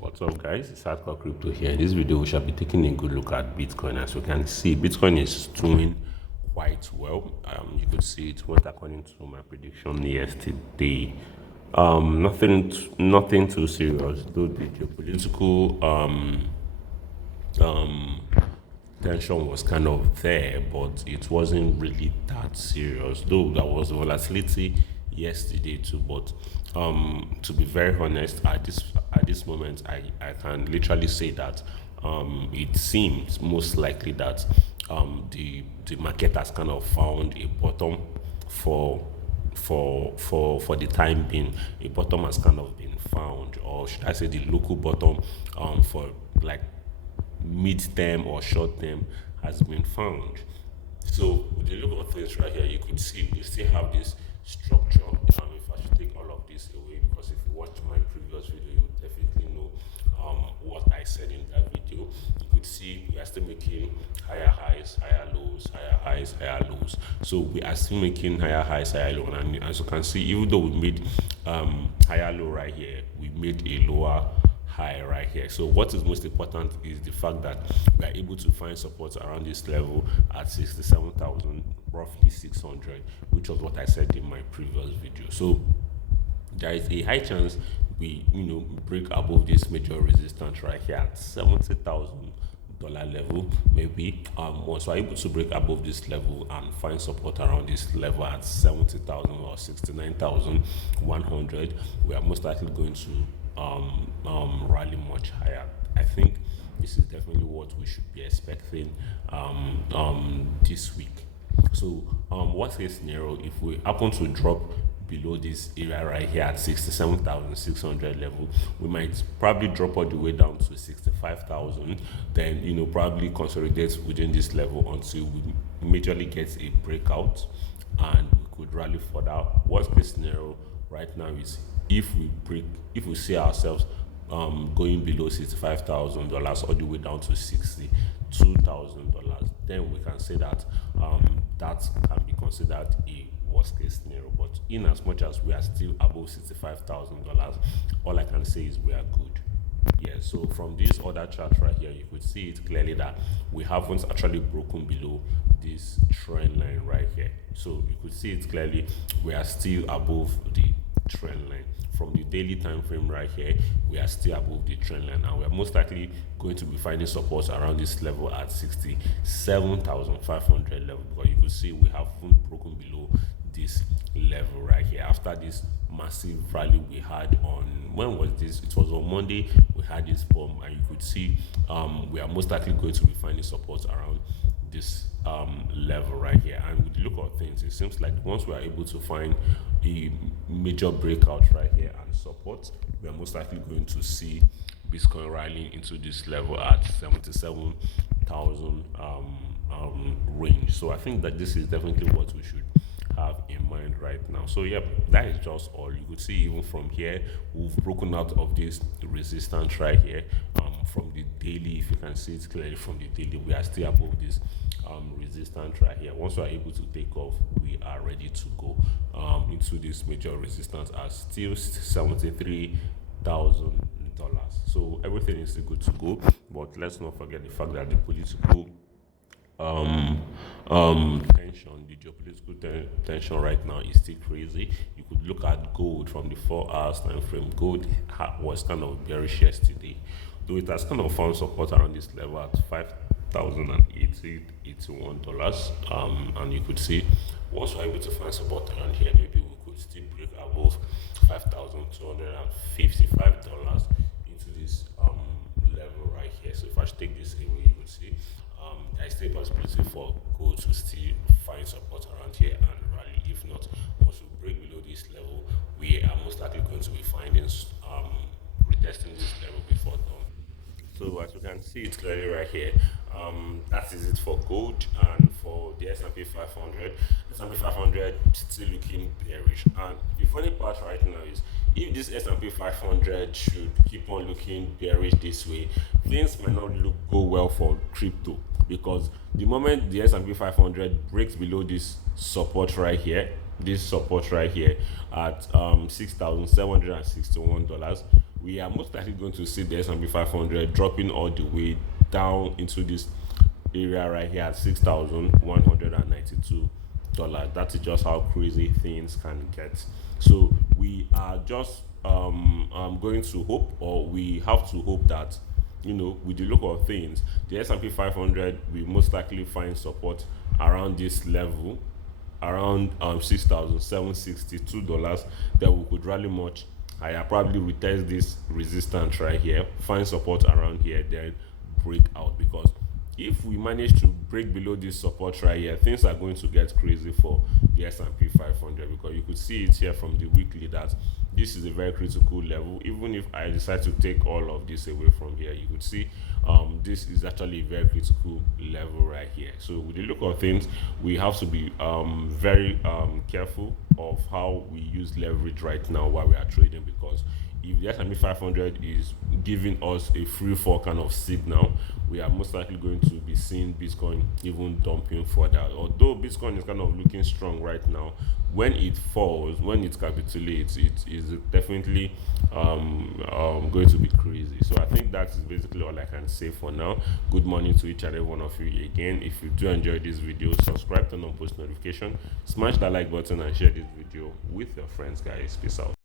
What's up, guys? It's Hardcore Crypto here. In this video, we shall be taking a good look at Bitcoin. As you can see, Bitcoin is doing quite well. You could see it went according to my prediction yesterday. Nothing too serious, though the geopolitical um, tension was kind of there, but it wasn't really that serious. Though there was volatility yesterday too, but to be very honest, at this moment, I can literally say that it seems most likely that the market has kind of found a bottom for for the time being. A bottom has kind of been found, or should I say the local bottom for like mid-term or short-term has been found. So with the look of things right here, you could see we still have this structure. If I should take all of this away, because if you watched my previous video, you would definitely know what I said in that video. You could see we are still making higher highs, higher lows, higher highs, higher lows. So we are still making higher highs, higher lows. And as you can see, even though we made higher low right here, we made a lower high right here. So what is most important is the fact that we are able to find support around this level at 67,000, roughly 600, which was what I said in my previous video. So there is a high chance we break above this major resistance right here at $70,000 level. Maybe once we're able to break above this level and find support around this level at 70,000 or 69,100, we are most likely going to rally much higher. I think this is definitely what we should be expecting this week. So, worst case scenario, if we happen to drop below this area right here at 67,600 level, we might probably drop all the way down to 65,000. Then, probably consolidate within this level until we majorly get a breakout and we could rally further. Worst case scenario right now is if we see ourselves going below $65,000 all the way down to $62,000, then we can say that that can be considered a worst case scenario. But in as much as we are still above $65,000, all I can say is we are good. Yeah, so from this other chart right here, you could see it clearly that we haven't actually broken below this trend line right here. So you could see it clearly, we are still above the trend line. From the daily time frame right here, we are still above the trend line, and we are most likely going to be finding support around this level at 67,500 level, because you could see we haven't broken below this level right here after this massive rally we had on, when was this? It was on Monday. We had this bomb, and you could see we are most likely going to be finding support around this level right here. And with the look of things, it seems like once we are able to find a major breakout right here and support, we are most likely going to see Bitcoin rallying into this level at 77,000 range. So I think that this is definitely what we should have in mind right now. So yep, that is just all. You could see even from here, we've broken out of this resistance right here. From the daily, if you can see it clearly from the daily, we are still above this resistance right here. Once we are able to take off, we are ready to go into this major resistance at still $73,000. So everything is still good to go, but let's not forget the fact that the political tension, the geopolitical tension right now is still crazy. You could look at gold from the 4 hours time frame. Gold was kind of bearish yesterday, though it has kind of found support around this level at $5,081. And you could see once we're able to find support around here, maybe we could still break above $5,255 into this level right here. So if I should take this away, you could see there is still a possibility for gold to still find support around here and rally. If not, once we break below this level, we are most likely going to be finding retesting this level before dawn. So as you can see it clearly right here, that is it for gold. And for the S&P 500, S&P 500 still looking bearish. And the funny part right now is, if this S&P 500 should keep on looking bearish this way, things might not go well for crypto, because the moment the S&P 500 breaks below this support right here, at $6,761, we are most likely going to see the S&P 500 dropping all the way down into this area right here at $6,192. That is just how crazy things can get. So we are just going to hope, or we have to hope that, with the look of things, the S&P 500 will most likely find support around this level, around $6,762. Then we could rally much higher, probably retest this resistance right here, find support around here, then break out. Because if we manage to break below this support right here, things are going to get crazy for the S&P 500, because you could see it here from the weekly that this is a very critical level. Even if I decide to take all of this away from here, you could see this is actually a very critical level right here. So with the look of things, we have to be very careful of how we use leverage right now while we are trading, because if the S&P 500 is giving us a free fall kind of signal, we are most likely going to be seeing Bitcoin even dumping further. Although Bitcoin is kind of looking strong right now, when it falls, when it capitulates, it is definitely going to be crazy. So I think that is basically all I can say for now. Good morning to each and every one of you again. If you do enjoy this video, subscribe, turn on post notification, smash that like button, and share this video with your friends, guys. Peace out.